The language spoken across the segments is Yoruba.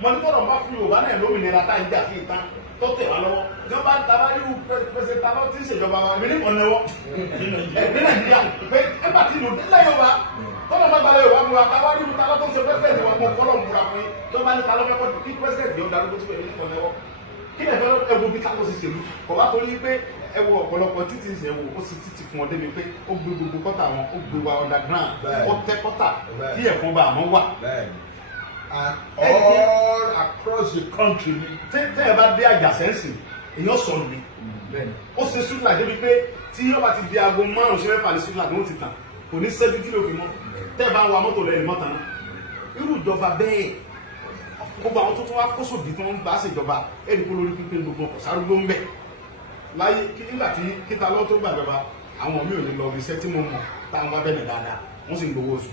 mo ní tọ́lọ̀ bá fún Yorùbá náà lómìnira tá ìjà sí ìtàn tó tẹ̀ wá lọ́wọ́ ìjọba tabaríru pẹ̀sẹ̀ntà lọ tí ń ṣèjọba wa èmi ní kàn lẹ́wọ́ ní Nàìjíríà pé ẹgbà tí mo nílẹ̀ Yorùbá tọ́lọ̀ bá balẹ̀ Yorùbá fún wa tabaríru ta lọ́tọ́ ṣe pẹ́sẹ̀ntì wa mọ̀ fọ́lọ́ múra fún yín tó bá ní ta lọ́fẹ́ kí pẹ́sẹ̀ntì yóò darúgbó tí èmi ní kàn lẹ́wọ́ kí lè fẹ́ ẹwọ bí káko ṣe ṣèlú kọ̀ wá torí pé ẹwọ ọ̀pọ̀lọpọ̀ títí ṣe wò ó sì títí fún ọ débi pé ó gbé gbogbo kọ́tà wọn ó gbé wa underground ó tẹ́ kọ́tà kí ẹ̀fọn bá àmọ́ wà. All across the country. tẹ́ ẹ bá dé àjàsẹ́ǹsì èèyàn sọ̀rọ̀ ni ó ṣe súnlá débi pé tí yóò bá ti di aago márùn-ún ṣe mẹ́fà ní súnlá ni wọ́n ti tàn kò ní sẹ́jú kí ló fi mọ́ tẹ́ ẹ bá ń wa mọ́tò lẹ́yìn mọ́ta náà irú ìjọba bẹ́ẹ̀ gbogbo àwọn tó tún wá kó sòdì tí wọ́n ń bá ṣèjọba ẹni kó lórí pípé gbogbo ọkọ̀ sárúgbó ń bẹ̀ láyé nígbà tí kíta lọ́wọ́ tó gbàjọba àwọn míì ò ní lọ iṣẹ́ tí mo mọ̀ táwọn bá bẹ̀rẹ̀ dáadáa wọ́n sì ń gbowó oṣù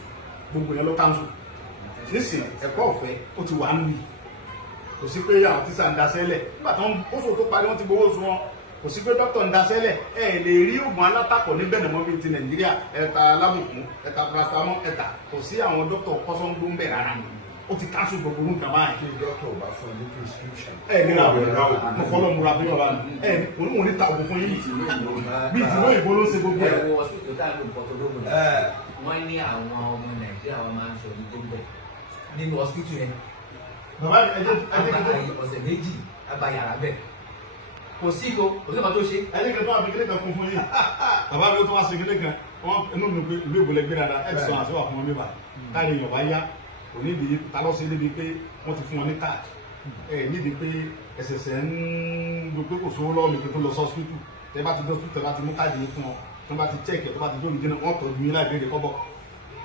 gbogbo yẹn ló kánṣu nísìn ẹ̀kọ́ ọ̀fẹ́ ó ti wà níbi kò sí pé àwọn tíṣà ń daṣẹ́lẹ̀ nígbà tí oṣù tó parí wọ́n ti gbowó oṣù wọn kò sí pé dókítà ń daṣẹ́lẹ̀ ẹ lè rí oògùn alátakọ̀ níbẹ̀ nà mọ́ bíi ti Nàìjíríà ẹ̀ta alábùkún ẹ̀ta paracetamol ẹ̀ta kò sí àwọn dókítà kọ́sọ́ńgbó ń bẹ̀ rárá mi ó ti káṣù gbogbo nǹkan báyìí. Kí dókítà ò bá fún ẹ ní prescription. Nínú àwọn mo fọlọ́ múra fún yàrá mi òun ní ta ògùn fún yín bí ìtìlú òyìnbó ló ń ṣe gbogbo ẹ̀. Wọ́n ní àwọn ọmọ Nàìjíríà wọn máa ń sọ ní gbogbo nínú hospital yẹn. Bàbá ẹjẹ ọ̀sẹ̀ méjì abayàrá bẹ̀. Kò sí ko kò sí ọmọ tó ṣe. ẹjẹ kan tó wà fi kílé kan kún fún yín bàbá mi tó wá sí kílé kan wọn inú mi pé ìlú ìbòlẹ̀ gbé dáadáa ẹ̀ ti sọ àti wà fún wọn níbà káàdì èèyàn bá yá kò nídìí ta lọ sí níbi pé wọ́n ti fún wọn ní káàdì ẹ̀ nídìí pé ẹ̀sẹ̀sẹ̀ ń gbé kò sówó lọ́wọ́ mi pé tó lọ sọ́ọ́sìpítù tẹ́ bá ti dọ́ tó tẹ́ bá ti mú káàdì yìí fún ọ tó bá ti chẹ́ẹ̀kì tó bá ti jóni jẹ́nà wọ́n tọ́jú yín láì béèrè kọ́bọ̀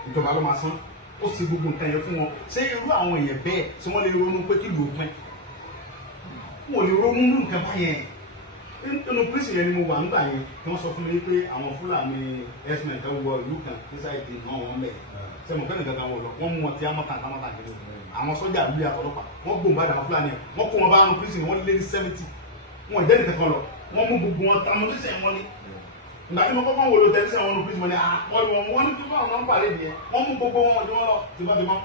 ìjọba ló máa san ó sì gbogbo nǹkan yẹn fún wọn ṣé irú àwọn èèyàn bẹ́ẹ̀ tí wọ́n lè ronú pé kí ló pẹ́ wọn ò lè ronú nǹkan báyẹn nínú pírísì yẹn ni mo wà nígbà yẹn tí wọ́n sọ fún mi pé àwọn Fúlàní ẹ̀sìn kan wọ ìlú kan nísàìdì náà wọ́n mẹ́ sẹ́mu kẹ́ni kankan wọ̀ lọ wọ́n mú wọn tí a mọ̀tàn kiri àwọn sọ́jà lórí àtọ́lọ́pàá wọ́n gbòǹbà dà Fúlàní wọ́n kó wọn bá wọn pírísì wọ́n lé ní 70 wọn ìdẹ́nì kankan lọ wọ́n mú gbogbo wọn tàmú nísẹ̀ wọn ni ìgbà tí mo kọ́kọ́ wò ló tẹ̀síṣẹ́ wọn ní pírísì wọn ni wọ́n ní pírísì wọn pàdé nìyẹn wọ́n mú gbogbo wọn ọdún wọn lọ tìbọ́tìbọ́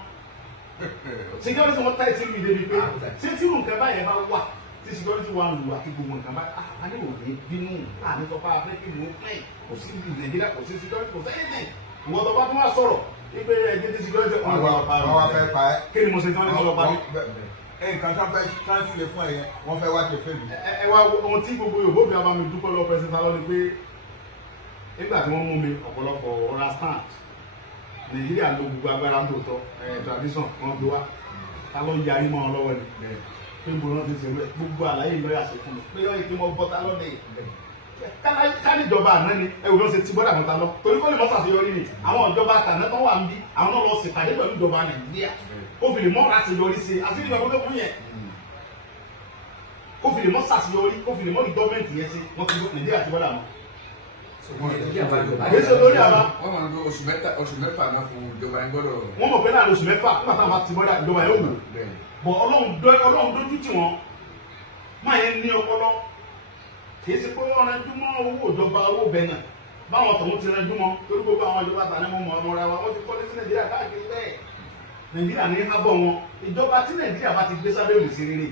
security wọn táyì tí mi débi pé ṣé tí nǹkan báyẹn bá wà tí security wà lù àti gbogbo nǹkan báyìí a ní òde bínú àní tọ́pá afẹ́kẹ́ ìlú pẹ́ẹ́n kò sí Nàìjíríà kò sí security kò sẹ́yìn ìwọ́n tó bá tún wá sọ̀rọ̀ ipe ẹgbẹ́ tí security wọn wá fẹ́ pa ẹ́. kí ni mo ṣe tí wọ́n ní kọ́ lọ́pàá ní. nǹkan tó fẹ́ translate fún ẹ̀yẹ wọ́n fẹ́ wá ṣe fẹ́ mi. ẹ wá ohun tí gbogbo Yorùbá fi abami dúpẹ́ lọ́wọ́ pẹ́sẹ́ntà lọ ni pé nígbà tí wọ́n mú mi ọ̀pọ̀lọpọ̀ ọ̀rá stand Nàìjíríà ló gbogbo agbára ń tòótọ́ tradition wọn gbé wá ta ló yarí mọ́ ọ lọ́wọ́ ni pé mo rántí ṣe rẹ gbogbo àlàyé lọ́ọ̀yà ṣe fún mi pé yọ ìpín mọ́ bọ́tà lọ́dẹ kálíjọba àná ni ẹ̀wù ló ṣe ti bọ́dà mọ́ta lọ torí kó lè mọ́ ṣàṣeyọrí ni àwọn ìjọba àtàná tó wà ń bí àwọn náà lọ ṣèpàdé pẹ̀lú ìjọba Nàìjíríà ó fi lè mọ́ àṣeyọrí ṣe àti ìjọba tó fún yẹn ó fi lè mọ́ ṣàṣeyọrí ó fi lè mọ́ ní gọ́ọ̀mẹ̀ntì yẹn ṣe wọ́n ti Nàìjíríà ti bọ́dà mọ́. Èso lórí àbá. Wọ́n máa ń lo oṣù mẹ́fà náà fún ìjọba yẹn gbọ́dọ̀. Wọ́n mọ̀ pé láàrin oṣù mẹ́fà nígbà táwọn bá ti bọ́dà ìjọba yóò wò. Bọ̀ Ọlọ́run dójú tì wọ́n máa yẹn ní ọpọlọ kì í ṣe pé wọ́n rẹjú mọ́ owó ìjọba owó bẹ̀yàn báwọn tọ̀hún ti rẹjú mọ́ torí gbogbo àwọn ìjọba tàní mọ́ ọmọ ra wa wọ́n ti kọ́lé sí Nàìjíríà káàkiri bẹ́ẹ̀ Nàìjíríà ní hábọ̀ wọn ìjọba tí Nàìjíríà bá ti gbé sábẹ́ òrìṣì rere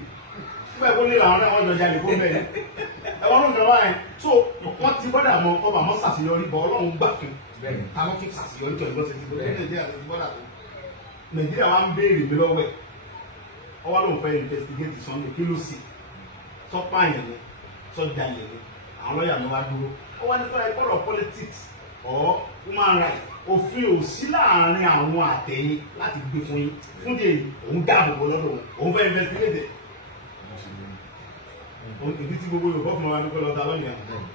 nígbà tó ní àwọn náà wọ́n jọjà lè kó bẹ́ẹ̀ ẹ̀wọ̀n ló ń jọba yẹn so wọ́n ti bọ́dà mọ́ ọba mọ́ ṣàṣeyọrí bọ́ Ọlọ́run gbà fún ta ló tún ṣàṣeyọrí tó ìgbọ́sẹ̀ ti bọ́dà Nàìjíríà ti bọ́dà tó Nàìjíríà wa ń béèrè mi lọ́wọ́ ẹ̀ ọwọ́ ló ń fẹ́ investigate Sunday kí ló sì sọ́pà yẹn ni sọ́jà yẹn ni àwọn lọ́ọ̀yà ló wá dúró ó wá nípa ẹ̀kọ́rọ̀ politics or human rights òfin ò sí láàárín àwọn àtẹ̀yìn láti gbé fún yín fún di òun dáàbò bò lọ́dọ̀ òun fẹ́ investigate ìdí tí gbogbo Yorùbá fún wa ní kọlọ ta lọ́nà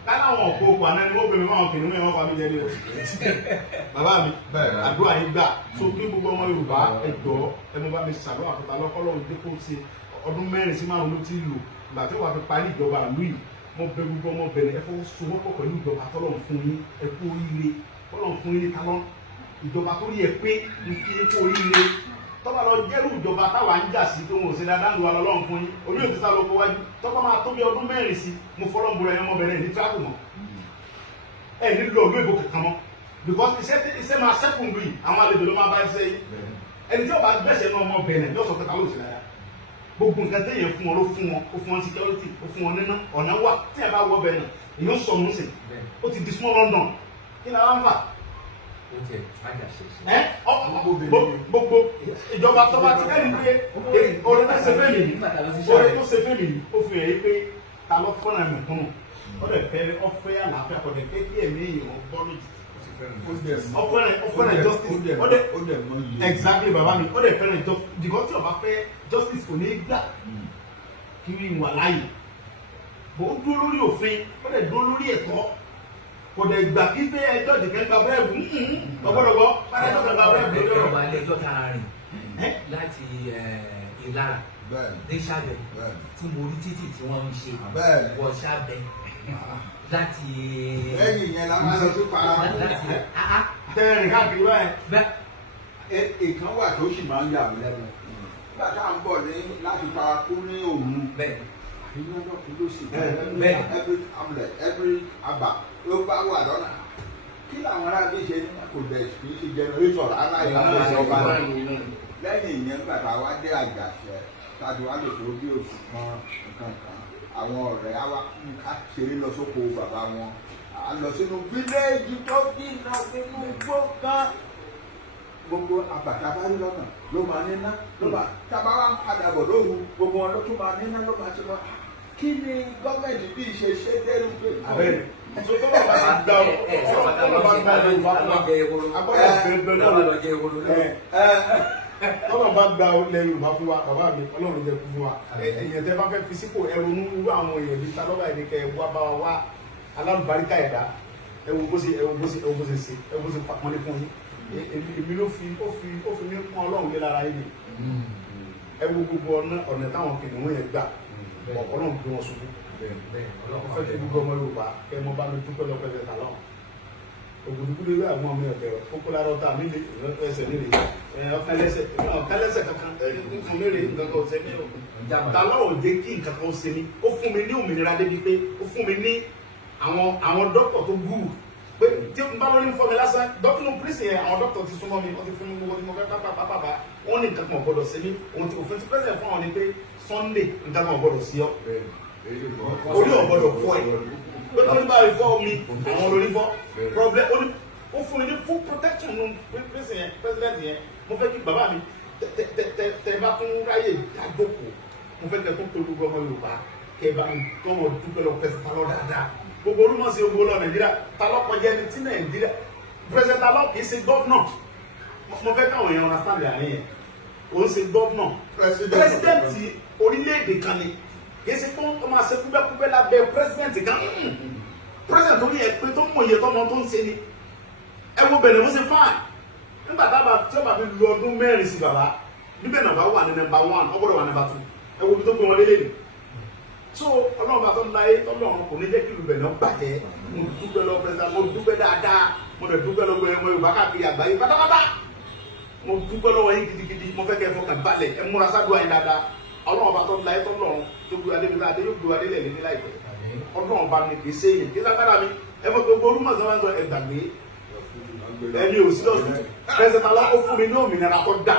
káláwọn ọ̀pọ̀ òkú àná ni wọ́n gbé mi máa kìnnìún mi wọ́n pa mí jẹ́ ní o bàbá mi àdúrà yìí gbà so kí gbogbo ọmọ Yorùbá ẹ̀dọ́ ẹnu bá mi ṣàdúrà fún ta lọ́kọ́lọ́run dé kó ṣe ọdún 4 sí 5 ló ti lò ìgbà tí wàá fi parí ìjọba ìlú yìí mo bẹ gbogbo ọmọ bẹ̀rẹ̀ ẹ fọwọ́ sowọ́pọ̀ pẹ̀lú ìjọba tọ́lọ́run fún yín ẹ kú oríire tọ́lọ́run fún yín kálọ́ ìjọba tó rí ẹ pé ní kí ẹ kú oríire tọ́ba lọ jẹ́rù ìjọba táwa ń jà sí tó ń wò sí dáadáa ń lu alọ́lọ́run fún yín orí òtí sá lọ kó wájú tọ́ba máa tó bí ọdún 4 sí mo fọlọ́ ń bọ̀rọ̀ ẹ̀yán ọmọbìnrin ní tíráàpù mọ́ ẹ̀ nílò ọdún ìbò kankan mọ́ because iṣẹ́ máa sẹ́kùn lù yìí àwọn àlejò ló máa bá iṣẹ́ yìí ẹni tí ó bá gbẹ̀sẹ̀ náà ọmọbìnrin yóò sọ pé káwọn ò sí dáadáa gbogbo nǹkan téèyàn fún wọn ló fún wọn security ó fún wọn nínú ọ̀nà wà tí ẹ bá wọ bẹ́ẹ̀ náà èyí ó sọ ọ̀nù sí ó ti di small London kí ni àwọn fà. Gbogbo ìjọba tó bá ti kẹ́rin pé orin tó ṣe fẹ́ mi ó fi hàn yí pé ta ló fọ́nà mẹ̀kúnnù ó dẹ̀ fẹ́ ọ̀fẹ́ àlàáfíà kò dẹ̀ fẹ́ kí ẹ̀mí èèyàn bọ́ lójijì. Ọfẹ́rẹ́ justice ó dẹ̀ exactly bàbá mi ó dẹ̀ fẹ́rẹ̀ justice tí ọba fẹ́ justice kò ní gbà kí n wà láàyè bó ó dúró lórí òfin ó dẹ̀ dúró lórí ẹ̀tọ́ kò dẹ̀ gbà kí pé ẹjọ́ ìdìkẹ́ gba bẹ́ẹ̀bù ọgbọ́dọ̀gbọ́ ẹjọ́ gba bẹ́ẹ̀bù lórí ọ̀rọ̀. ọba ilé ẹjọ́ tara rìn láti Ìlara dé Ṣàbẹ̀ tí mo rí títì tí wọ́n ń ṣe wọ Ṣàbẹ̀ láti lẹ́yìn yẹn la máa lọ sí para tẹ́rìn káàkiri báyìí. ìkan wà tó sì máa ń yà mí lẹ́nu nígbà tá à ń bọ̀ ní láti paraku ní òru iná náà kú ló sì every hamlet every aba ló bá wà lọ́nà kí làwọn ará bí ṣe ní kò dẹ̀ kì í ṣe generator rárá ìlànà ìjọba lẹ́yìn ìyẹn nígbà tá a wá dé Àjàṣẹ́ tàbí wá lè tó bí oṣù kan àwọn ọ̀rẹ́ á wá ká ṣeré lọ sóko bàbá wọn à lọ sínú fíléèjì tó dínà nínú gbọ̀ngàn gbogbo àbàtà bá rí lọ́nà ló máa níná ló máa tábà wá ń padà bọ̀ lóru gbogbo wọn ló tún máa níná ló máa ti lọ kí ni gọ́ọ̀mẹ̀ntì bí ṣe ṣe dẹ́rù pé. abẹ́rẹ́ ìṣòro tó bá bá gbà ó ọ̀rọ̀ bá gbà ó bá fún wa agbọ́dọ̀ bẹ̀rẹ̀ náà tọ́lọ̀ bá gba ilẹ̀ Yorùbá fún wa bàbá mi Ọlọ́run jẹ́ fún wa èèyàn tẹ́ bá fẹ́ fi sípò ẹrù ní irú àwọn èèyàn bíi talọ́ba ẹ̀dí kẹ́ ẹ wá bá wa wá alábàríkà ẹ̀dá ẹwù bó ṣe pàpọ́nlé fún yín èmi ló fi mí pọ́n Ọlọ́run lé lára yìí ẹwù gbogbo ọ̀nà táwọn kìnìún yẹn gbà Ọlọ́run gbé wọn ṣubú fẹ́ kí gbogbo ọmọ Yorùbá kẹ́ mọ́ bá mi dúpẹ́ lọ́pẹ́ tà lọ́wọ́ ògùdùkúlé wí àwọn ọmọ ẹ̀kẹ́ kókó lára ọ̀tá mi lè ẹsẹ̀ nílé ọ̀kálẹ́sẹ̀ kankan nǹkan lérè nǹkan kan ọ̀sẹ̀ ní ọ̀tàlá òde kí nǹkan kan ṣe ní ó fún mi ní òmìnira débi pé ó fún mi ní àwọn dókítà tó gúrù pé tí n bá wọn ní fọmi lásán dókítà pírísì yẹn àwọn dókítà ti súnmọ́ mi wọ́n ti fún mi gbogbo tí mo fẹ́ pápá wọ́n ní nǹkan kan ọ̀gbọ́dọ̀ sí mi òun ti òfin ti pẹ́sẹ̀ fún àwọn ni pé Sunday nǹkan kan ọ̀gbọ́dọ̀ sí ọ orí ọ̀gbọ́dọ̀ fọ́ ẹ̀ pé tó ní báyìí fọ́ mi àwọn olórí fọ́ problem ó fún mi ní full protection nù president yẹn mo fẹ́ kí bàbá mi tẹ bá tún ráyè dágbòkò mo fẹ́ kẹ́ tó tó gbogbo ọmọ Yorùbá kẹ́ bá mi tó wọn dúpẹ́ lọ pẹ́sẹ̀ talọ́ dáadáa gbogbo olúmọ̀ sí ogun lọ Nàìjíríà talọ́ kọjá ẹni tí Nàìjíríà president talọ́ kì í ṣe gọ́vnà mo fẹ́ káwọn èèyàn understand àárín yẹn òun ṣe gọ́vnà president orílẹ̀-èdè kan ni kì í ṣe pé wọ́n máa ṣe kúbẹ́kúbẹ́ lábẹ́ president kan president orí ẹ̀ pé tó mọ̀ iye tọ́mọ tó ń ṣe ni ẹ wo bẹ̀rẹ̀ wọ́n ṣe fáàn nígbà tí ó bá fi lu ọdún mẹ́rin sí bàbá níbẹ̀ náà bá wà ní nọ́mbà 1 ọgbọ́dọ̀ wà nọ́mbà 2 ẹ wo bí tó gbé wọn lélẹ̀ ni so Ọlọ́run bá tó ń láyé Ọlọ́run kò ní jẹ́ kí ìlú bẹ̀ náà bàjẹ́ mo dúpẹ́ lọ president mo dúpẹ́ dáadáa mo dẹ̀ dúpẹ́ lọ gbẹ̀rẹ̀ ọmọ Yorùbá káàkiri àgbáyé pátápátá mo dúpẹ́ lọ́wọ́ yín gidigidi mo fẹ́ kẹ́ ẹ fọkàn balẹ̀ ẹ múra sádùá yín dáadáa Ọlọ́run bá tó ń láyé tọ́lọ́run tó gbé adé mi láti yóò gbé adé lẹ̀ ní láìpẹ́ Ọlọ́run bá mi kì í ṣe èyàn kí lágbára mi ẹ fọ gbogbo olúmọ̀ sọ wọn sọ ẹ gbàgbé ẹni ò sí lọ́sùn pẹ̀sẹ̀ tàlá ó fún mi ní òmìnira tó dà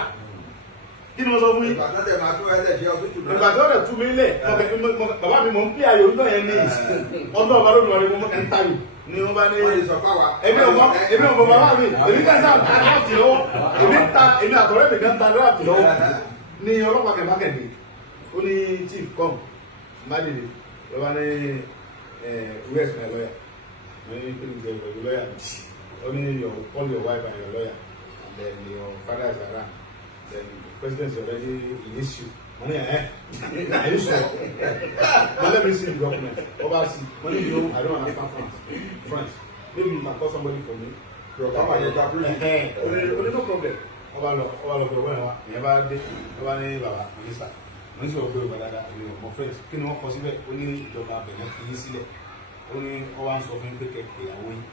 kí ni mo sọ fún yín. ìgbà tó rẹ̀ tú mi lẹ̀ bàbá mi mọ̀ ń pè ayò ńlọ yẹn ní ọdún ọba lónìí wọn ni mo ń tayò ni wọ́n bá ní èmi ò mọ bàbá mi èmi kan sá aláàtì lọ́wọ́ èmi àtọ̀rẹ́ mi kan ta aláàtì lọ́wọ́ ní ọlọ́pàá kẹfàkẹ́dẹ́ ó ní chief com madede lọ́wọ́ ní west my lawyer ní pẹ̀lú lawyer only call your wife and your lawyer and then your father is around then the president is already in issue money are you sure now let me see the document oversee money you know I don't understand France maybe you can call somebody for me only no problem ọba lọ pé wẹ́n wa ìyẹn bá dé ọba ní bàbá mínísítà mínísítà ọgbẹ́ ògbà dáadáa àbí ọmọ friends kí ni wọ́n kọ síbẹ̀ ó ní ìjọba abẹ̀lẹ̀ fi yín sílẹ̀ ó ní ọba ń sọ fún pé kẹ̀kẹ́ ìyàwó yín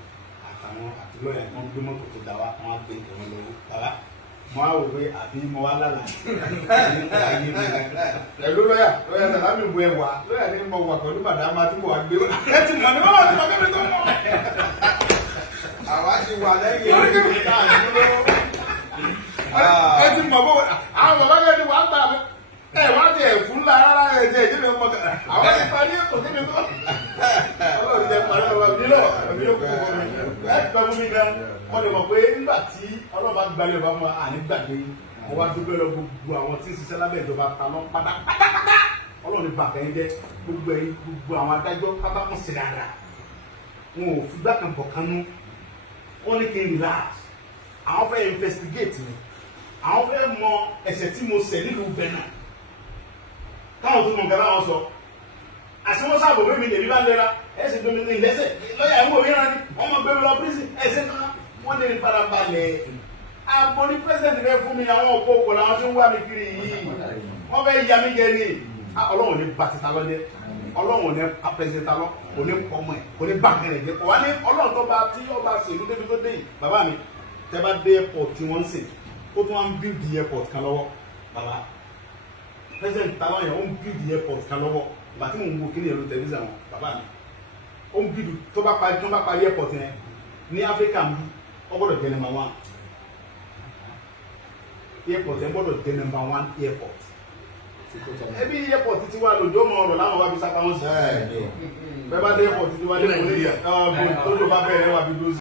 àtàwọn àtìlọ́yà kan gbé mọ́tò tó dá wa wọ́n á gbé ẹ̀wọ̀n lọ́wọ́ bàbá mo á wò pé àbí mo wá lálà ẹ̀lú lọ́yà tàbí mi bu ẹ̀wà lọ́yà ní mo wà pẹ̀lú bàdá máa tí mo wà gbé ẹ ti mọ̀ mi lọ́wọ́ àti bàbá mi tó mọ̀. àwa ti wà lẹ́yìn ẹ ti mọ̀ bó àwọn bàbá mi wà gbà ẹ wá ti ẹ̀ fún tí mi mọ àwọn ti parí èkó tí mi tó àwọn ò jẹ parí ọba mi lọ èmi ló kú fún mi ẹ gbẹ fún mi gan wọn lè mọ pé nígbà tí ọlọ́ba gbalẹ̀ ọba fún wa àní gbàgbé mo wá dúpẹ́ lọ gbogbo àwọn tí ń ṣiṣẹ́ lábẹ́ ìjọba paná pátápátá ọlọ́run ní bàbá yẹn jẹ́ gbogbo àwọn adájọ́ pátákùn sí dáadáa wọn ò fi gbàkan bọ̀ kanú wọn ní kí n relax àwọn fẹ́ investigate mi àwọn fẹ́ mọ ẹ̀ṣẹ̀ tí mo ṣẹ̀ nílùú Benin káwọn tó mọ nǹkan láwọn sọ àṣewọ́sọ àbò fún mi lèmi bá lera ẹ̀sìn tó mi ní ìlẹ́sẹ̀ lọ́yà ìwé òwe rán ni wọ́n mọ gbẹ́mi lọ prison ẹ̀sẹ̀ kan wọ́n lè farabalẹ̀ àbò ní president rẹ fún mi àwọn òkú òkú làwọn tó ń wá mi kiri yìí wọ́n fẹ́ ya mí jẹ ní ọlọ́run ní bàtìta lọ́jẹ́ ọlọ́run ní apẹ̀sẹ̀ta lọ kò ní pọ̀mọ́ ẹ̀ kò ní bàkẹ́rẹ̀ jẹ́ kò wá ní ọlọ́run tó bá tí ọba ṣèlú débi tó dé yìí bàbá mi tẹ́ bá dé airport tí wọ́n ń sè ó tún wá ń build the airport kan lọ́wọ́ bàbá president táwọn yẹn ó ń build the airport kan lọ́wọ́ ìgbà tí mò ń wo kí ni ẹ̀rọ tẹlifíṣàn wọn bàbá mi ó ń build tó bá parí airport yẹn ní Áfíríkà ń bí ó gbọ́dọ̀ jẹ́ number 1 airport yẹn gbọ́dọ̀ jẹ́ number 1 airport ẹbí airport ti wá lòdì ọmọ ọ̀rọ̀ láwọn wá bí sápá wọn sí bẹ́ẹ̀ bá dé airport ti wá dé mọlẹ tó lò bá bẹ̀rẹ̀ wá bí lóṣù.